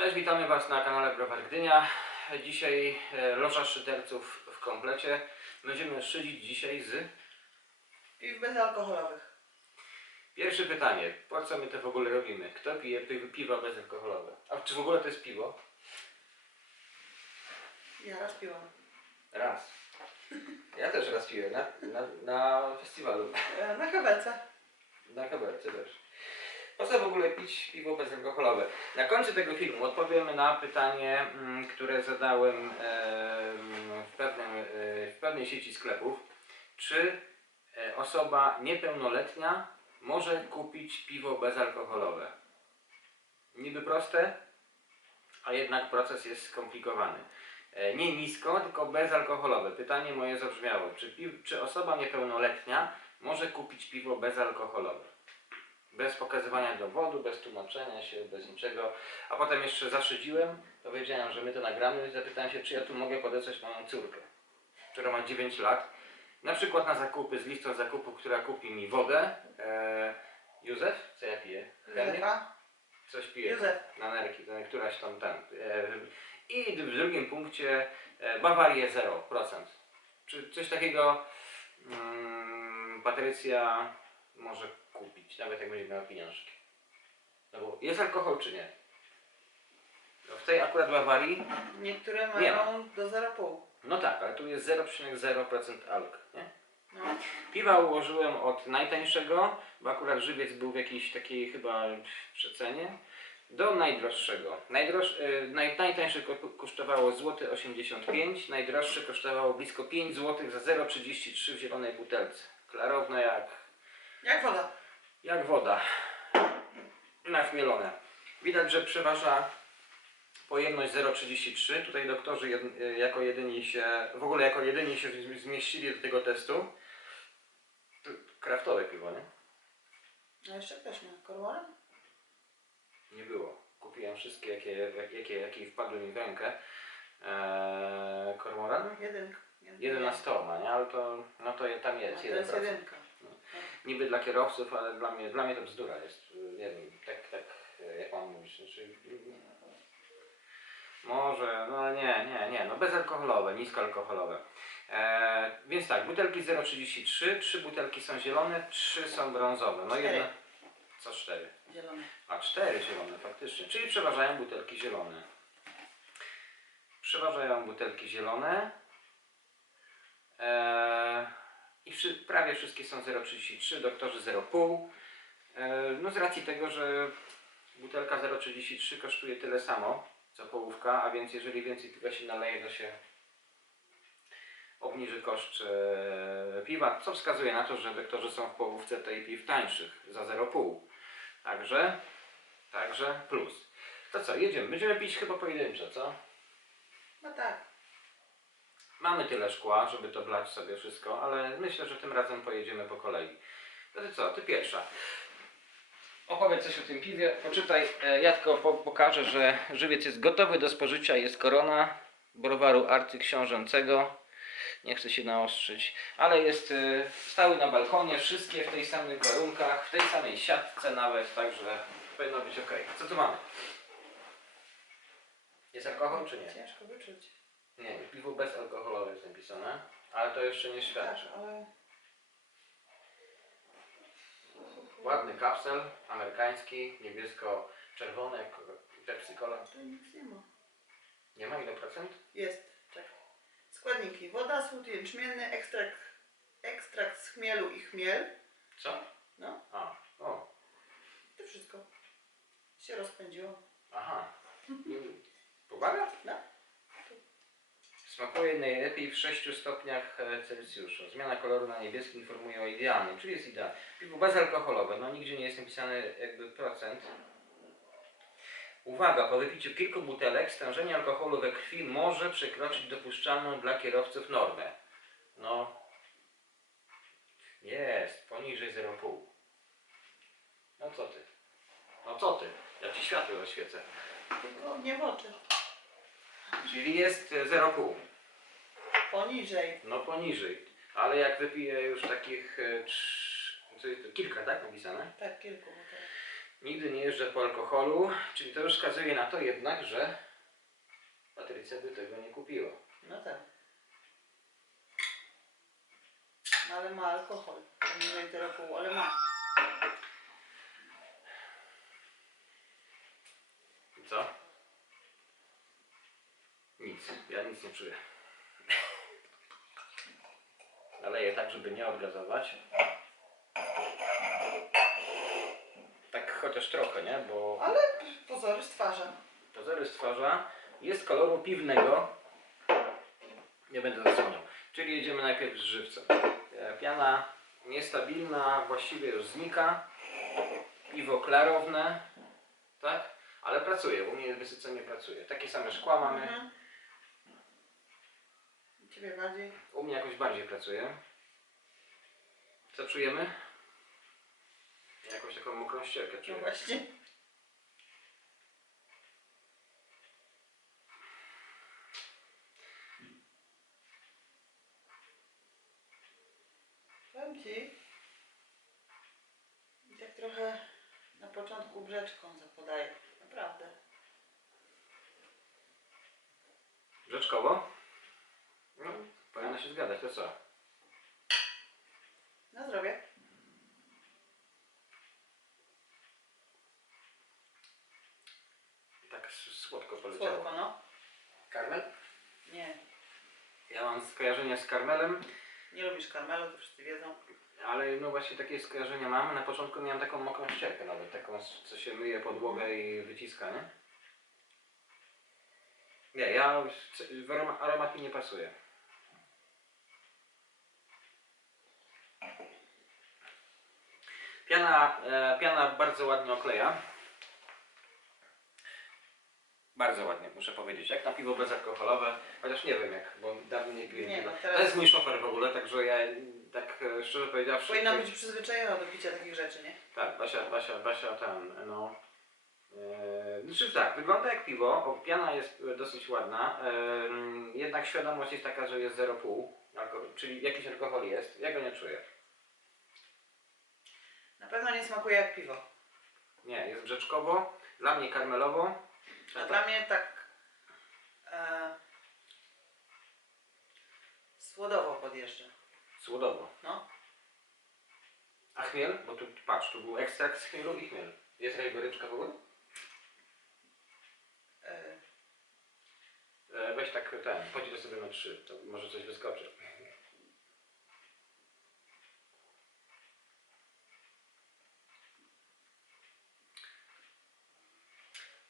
Cześć, witamy Was na kanale Browar Gdynia. Dzisiaj e, losza szyderców w komplecie. Będziemy szydzić dzisiaj z... Piw bezalkoholowych. Pierwsze pytanie, po co my to w ogóle robimy? Kto pije pi piwo bezalkoholowe? A czy w ogóle to jest piwo? Ja raz piłam. Raz. Ja też raz piłem, na, na, na festiwalu, E, Na kabelce. na kaberce też. Po co w ogóle pić piwo bezalkoholowe? Na końcu tego filmu odpowiemy na pytanie, mm, które zadałem em, w, pewnym, e, w pewnej sieci sklepów. Czy e, osoba niepełnoletnia może kupić piwo bezalkoholowe? Niby proste, a jednak proces jest skomplikowany. E, Nie nisko, tylko bezalkoholowe. Pytanie moje zabrzmiało, czy, czy osoba niepełnoletnia może kupić piwo bezalkoholowe? Bez pokazywania dowodu, bez tłumaczenia się, bez niczego. A potem jeszcze zaszydziłem, powiedziałem, że my to nagramy i zapytałem się, czy ja tu mogę podesłać moją córkę, która ma 9 lat. Na przykład na zakupy, z listą zakupów, która kupi mi wodę. E, Józef? Co ja piję? Józefa. Coś piję. Józef. Na nerki, to któraś tam ten. E, I w drugim punkcie e, Bawarię 0%. Czy coś takiego mm, Patrycja może nawet jak będzie miała pieniążki. No bo jest alkohol czy nie? No w tej akurat Bawarii, Niektóre Nie mają do 0,5. no tak, ale tu jest 0,0% alk, nie? No. Piwa ułożyłem od najtańszego, bo akurat żywiec był w jakiejś takiej chyba przecenie, do najdroższego. Najdroż, y, naj, najtańsze ko- kosztowało złoty 85, najdroższe kosztowało blisko 5 zł za 0,33 w zielonej butelce. Klarowne jak, Jak woda. Jak woda. Nachmielone. Widać, że przeważa pojemność 0,33. Tutaj doktorzy jako jedyni się, w ogóle jako jedyni się zmieścili do tego testu. To Kraftowe piwo, nie? A jeszcze ktoś ma. Korwalem? Nie było. Kupiłem wszystkie, jakie, jak- jakie, jakie wpadły mi w rękę. Eee, Kormoran? Jedynka. Jeden na 100 ma, nie? Ale to, no to tam A jest, to jest 1%. jedynka. Niby dla kierowców, ale dla mnie, dla mnie to bzdura jest. Nie wiem, tak, tak, jak mam mówić. Znaczy, może, no nie, nie, nie, no bezalkoholowe, niskoalkoholowe. Eee, więc tak, butelki 0,33, trzy butelki są zielone, trzy są brązowe. No jedna, co cztery? Zielony. A cztery zielone faktycznie, czyli przeważają butelki zielone. Przeważają butelki zielone. Eee, I prawie wszystkie są 0,33, doktorzy 0,5. Eee, no z racji tego, że butelka 0,33 kosztuje tyle samo, co połówka, a więc jeżeli więcej piwa się naleje, to się obniży koszt e, piwa, co wskazuje na to, że doktorzy są w połówce tej piw tańszych za 0,5. Także, także plus. To co, jedziemy. Będziemy pić chyba pojedynczo, co? No tak. Mamy tyle szkła, żeby to blać sobie wszystko, ale myślę, że tym razem pojedziemy po kolei. No to co, ty pierwsza. Opowiedz coś o tym piwie, poczytaj. E, Ja tylko po, pokażę, że żywiec jest gotowy do spożycia. Jest korona browaru arcyksiążęcego. Nie chcę się naostrzyć, ale jest e, stały na balkonie, wszystkie w tej samych warunkach, w tej samej siatce nawet, także powinno być ok. Co tu mamy? Jest alkohol czy nie? Ciężko wyczuć. Nie, piwo bezalkoholowe jest napisane, ale to jeszcze nie Tak, świadczy. ale... Ładny kapsel, amerykański, niebiesko-czerwony, jak Pepsi Cola. Tu nic nie ma. Nie ma ile procent? Jest. Czekaj. Składniki. Woda, słód jęczmienny, ekstrakt, ekstrakt z chmielu i chmiel. Co? No. A, o, To wszystko. Się rozpędziło. aha. No. Smakuje najlepiej w 6 stopniach e, Celsjusza. Zmiana koloru na niebieski informuje o idealnym, czyli jest idealne. Piwo bezalkoholowe, no nigdzie nie jest napisane jakby procent. Uwaga, po wypiciu kilku butelek stężenie alkoholu we krwi może przekroczyć dopuszczalną dla kierowców normę. No, jest, poniżej 0,5. No co ty? No co ty? Ja ci światło oświecę. Tylko nie w oczy. Czyli jest e, 0,5. Poniżej. No poniżej. Ale jak wypiję już takich e, trz... co jest to, kilka, tak napisane? Tak, kilku. Nigdy nie jeżdżę po alkoholu, czyli to już wskazuje na to jednak, że Patrycja by tego nie kupiła. No tak. No ale ma alkohol. Poniżej 0,5, ale ma. I co? Nic, ja nic nie czuję. Naleję tak, żeby nie odgazować. Tak chociaż trochę, nie? Bo Ale pozory stwarza. pozory stwarza. Jest koloru piwnego. Nie będę zasłaniał. Czyli jedziemy najpierw z żywcem. E, Piana niestabilna, właściwie już znika. Piwo klarowne. Tak? Ale pracuje, u mnie wysycenie pracuje. Takie same szkła mamy. Mhm. Ciebie bardziej. U mnie jakoś bardziej pracuje. Co czujemy? Jakąś taką mokrą ścierkę No czuję. właśnie. Powiem Ci, tak trochę na początku brzeczką zapodaję. Naprawdę. Rzeczkowo? Zgadzać, to co? Na zdrowie. Tak słodko poleciało. Słodko, no. Karmel? Nie. Ja mam skojarzenie z karmelem, Nie lubisz karmelu, to wszyscy wiedzą. ale no właśnie takie skojarzenia mam. Na początku miałem taką mokrą ścierkę nawet, taką co się myje podłogę i wyciska, nie? Nie, ja aromat mi nie pasuje. Piana, e, piana bardzo ładnie okleja. Bardzo ładnie, muszę powiedzieć. Jak na piwo bezalkoholowe, chociaż nie wiem jak, bo dawno nie piłem Nie, no teraz- To jest mój szofer w ogóle, także ja tak e, szczerze powiedziawszy... Powinna to- być przyzwyczajona do picia takich rzeczy, nie? tak, Basia, Basia, Basia tam, no. Eee, znaczy tak, wygląda jak piwo, o, piana jest e, dosyć ładna, eee, jednak świadomość jest taka, że jest 0,5, alko- czyli jakiś alkohol jest, ja go nie czuję. Pewno nie smakuje jak piwo. Nie, jest brzeczkowo, dla mnie karmelowo, A dla mnie tak e, słodowo podjeżdża. słodowo. No. A chmiel? Bo tu patrz, tu był ekstrakt z chmielu i chmiel. Jest jakaś goryczka w ogóle? E, E, weź tak ten, podziel sobie na trzy, to może coś wyskoczy.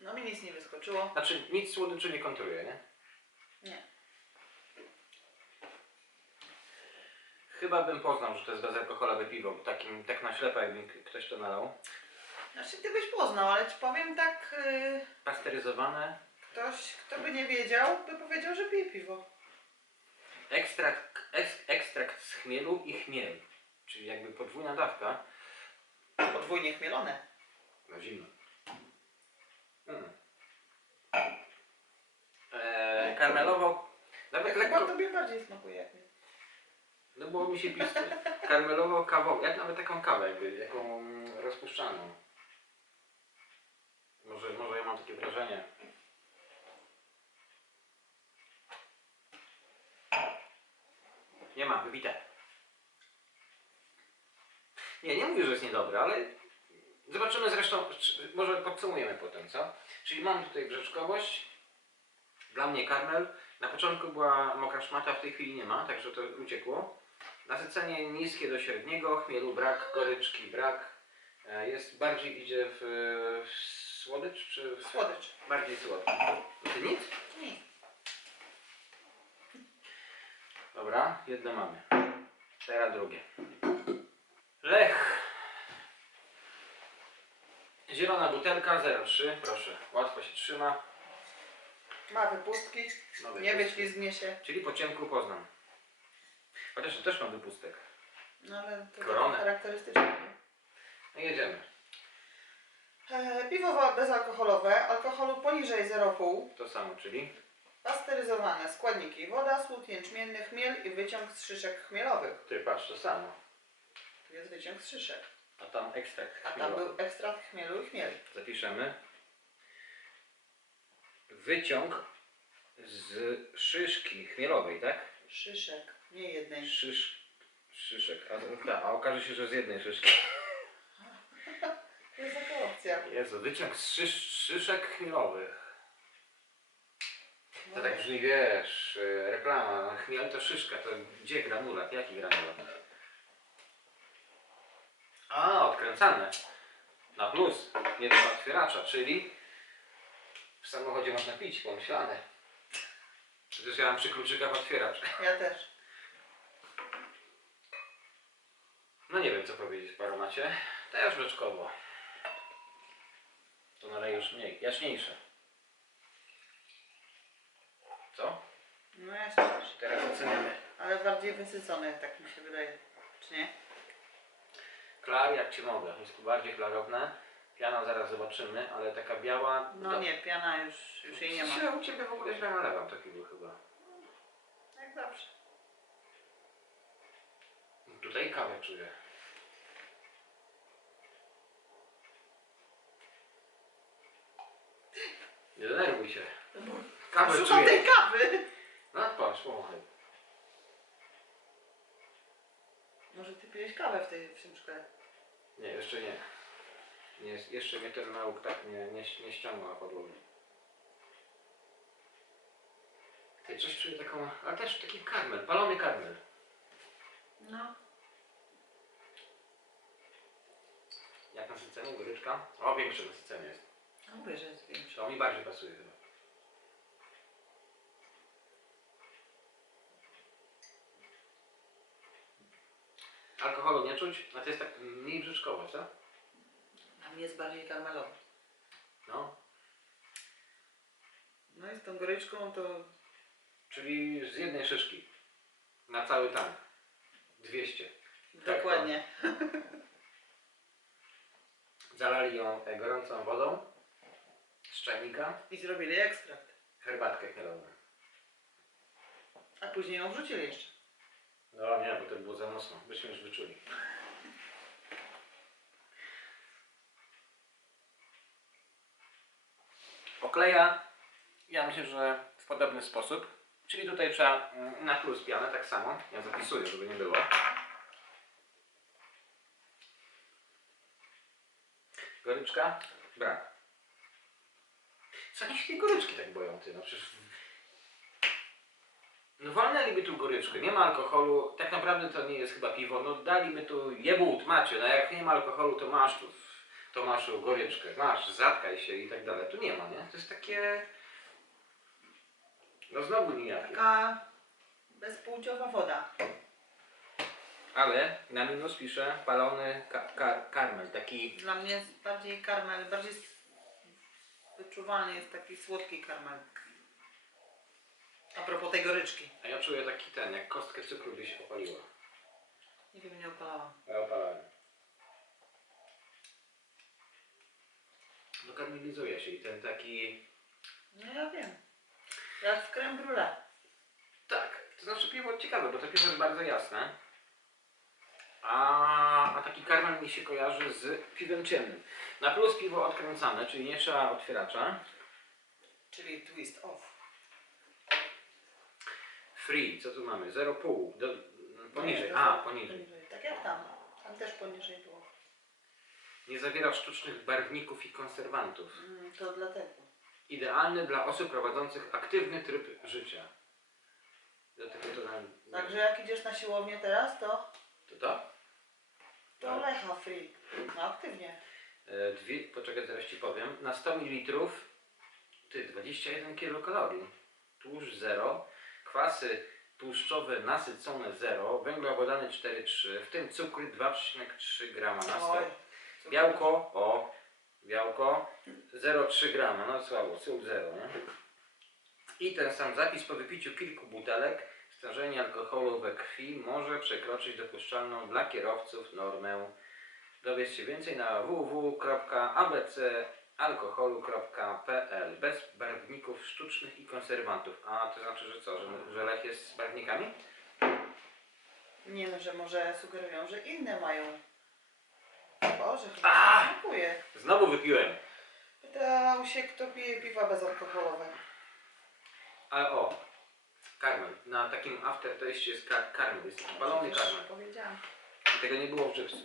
No mi nic nie wyskoczyło. Znaczy nic słodyczy nie kontruje, nie? Nie. Chyba bym poznał, że to jest bezalkoholowe piwo, takim, tak na ślepo jakby ktoś to nalał. Znaczy ty byś poznał, ale ci powiem tak, y, Pasteryzowane. ktoś kto by nie wiedział, by powiedział, że pije piwo. Ekstrakt, eks, ekstrakt z chmielu i chmiel. Czyli jakby podwójna dawka. Podwójnie chmielone. No zimno. Mm. Eee, karmelowo. Nawet Chyba lekko. tobie bardziej smakuje jak mi. No było mi się pić. Karmelowo kawą. Jak nawet taką kawę, jakby jaką rozpuszczaną. Może, może ja mam takie wrażenie. Nie ma, wybite. Nie, nie mówię, że jest niedobre, ale zobaczymy zresztą, czy- może podsumujemy potem, co? Czyli mam tutaj brzeczkowość, dla mnie karmel. Na początku była mokra szmata, w tej chwili nie ma, także to uciekło. Nasycenie niskie do średniego, chmielu brak, goryczki brak. E, Jest bardziej idzie w, w słodycz, czy w Słodycz. bardziej słodki? Ty nic? Nie. Dobra, jedno mamy. Teraz drugie. Lech. Zielona butelka 0,3. Proszę, łatwo się trzyma. Ma wypustki, Nowe nie pustki. wyślizgnie się. Czyli po ciemku poznam. Chociaż to też mam wypustek. No ale to Koronę. takie charakterystyczne. No jedziemy. E, piwo bezalkoholowe, alkoholu poniżej 0,5, To samo, czyli pasteryzowane składniki woda, słód jęczmienny, chmiel i wyciąg z szyszek chmielowych. ty patrz, to samo. Tu jest wyciąg z szyszek. A tam ekstrakt A tam chmielowy. był ekstrakt chmielu i chmiel. Zapiszemy. Wyciąg z szyszki chmielowej, tak? Szyszek, nie jednej. Szysz, szyszek. A, ta, a okaże się, że z jednej szyszki. To jest taka opcja. Jezu, wyciąg z szysz, szyszek chmielowych. To No tak brzmi, wiesz, y, reklama. Chmiel to szyszka, to gdzie granulat? Jaki granulat? A, odkręcane. Na plus. Nie do otwieracza, czyli w samochodzie można pić, pomyślane. Przecież ja mam przy kluczykach otwieracz. Ja też. No nie wiem co powiedzieć w aromacie. Też beczkowo. To naleje już mniej, jaśniejsze. Co? No ja też. Teraz oceniamy. Ale bardziej wysycone, tak mi się wydaje. Czy nie? Klar jak ci mogę, jest bardziej klarowne. Piana zaraz zobaczymy, ale taka biała. No nie, piana już, już jej nie ma. Ja u ciebie w ogóle źle nalewam takiego chyba. Jak zawsze. Tutaj kawę czuję. Nie denerwuj się. Kawę Szukam czuję. tej kawy! No patrz, pomachaj. Może ty pijesz kawę w, tej, w tym szkle? Nie, jeszcze nie. Nie jeszcze mnie ten nauk tak nie, nie, nie ściągnął na podłogę. Ty coś czuję taką, ale też taki karmel, palony karmel. No. Jak nasycenie, goryczka? O, większe nasycenie jest. No mówię, że jest większy. To mi bardziej pasuje chyba. Alkoholu nie czuć, a to jest tak mniej brzyczkowo, co? Jest bardziej karmelowy. No, No i z tą goryczką to czyli z jednej szyszki na cały tank. 200. Tak, dokładnie. Zalali ją e, gorącą wodą z czajnika, I zrobili ekstrakt. herbatkę chmielową. A później ją wrzucili jeszcze. No nie, bo to było za mocno, byśmy już wyczuli. Okleja, ja myślę, że w podobny sposób. Czyli tutaj trzeba mm, na plus pianę, tak samo. Ja zapisuję, żeby nie było. Goryczka? Brak. Co oni się tej goryczki tak boją, ty? No przecież no walnęliby tu goryczkę, nie ma alkoholu, tak naprawdę to nie jest chyba piwo, no daliby tu jebut, macie, no jak nie ma alkoholu to masz tu, to masz tu goryczkę, masz, zatkaj się i tak dalej, tu nie ma, nie? To jest takie, no znowu nijakie. Taka bezpłciowa woda. Ale na minus pisze palony ka- ka- karmel, taki, Dla mnie jest bardziej karmel, bardziej wyczuwalny jest taki słodki karmel. A propos tej goryczki. a ja czuję taki ten, jak kostkę cukru gdzieś opaliła. Nie wiem, nie opalałam. Ja opalałem. Karmelizuje się i ten taki, No ja wiem. Jak w creme brulee. Tak, to znaczy piwo ciekawe, bo to piwo jest bardzo jasne. A, a taki karmel mi się kojarzy z piwem ciemnym. Na plus piwo odkręcane, czyli nie trzeba otwieracza. Czyli twist off. Free, co tu mamy? 0,5. Do, poniżej. A, poniżej. Tak jak tam. Tam też poniżej było. Nie zawiera sztucznych barwników i konserwantów. Mm, to dlatego. Idealny dla osób prowadzących aktywny tryb życia. Dlatego to nam... Także jak idziesz na siłownię teraz, to, To to? to Tak. lecha free. No aktywnie. E, Dwie, poczekaj, zaraz ci powiem. Na 100 ml ty 21 kilokalorii. Tłuszcz 0, kwasy tłuszczowe nasycone 0, węglowodany 4,3, w tym cukry 2,3 g na 100. Oj. Białko, o, białko 0,3 g, no słabo, sól 0, nie? I ten sam zapis po wypiciu kilku butelek stężenie alkoholu we krwi może przekroczyć dopuszczalną dla kierowców normę. Dowiedz się więcej na www.abcalkoholu.pl bez barwników sztucznych i konserwantów. A to znaczy, że co, że, że lech jest z barwnikami? Nie no, że może sugerują, że inne mają Boże, chyba A! smakuje. Znowu wypiłem. Pytał się, kto pije piwa bezalkoholowe. Ale o, karmel. Na takim aftertaście jest kar karmel. Jest taki palony Przecież karmel. Powiedziałam. I tego nie było w żywcu.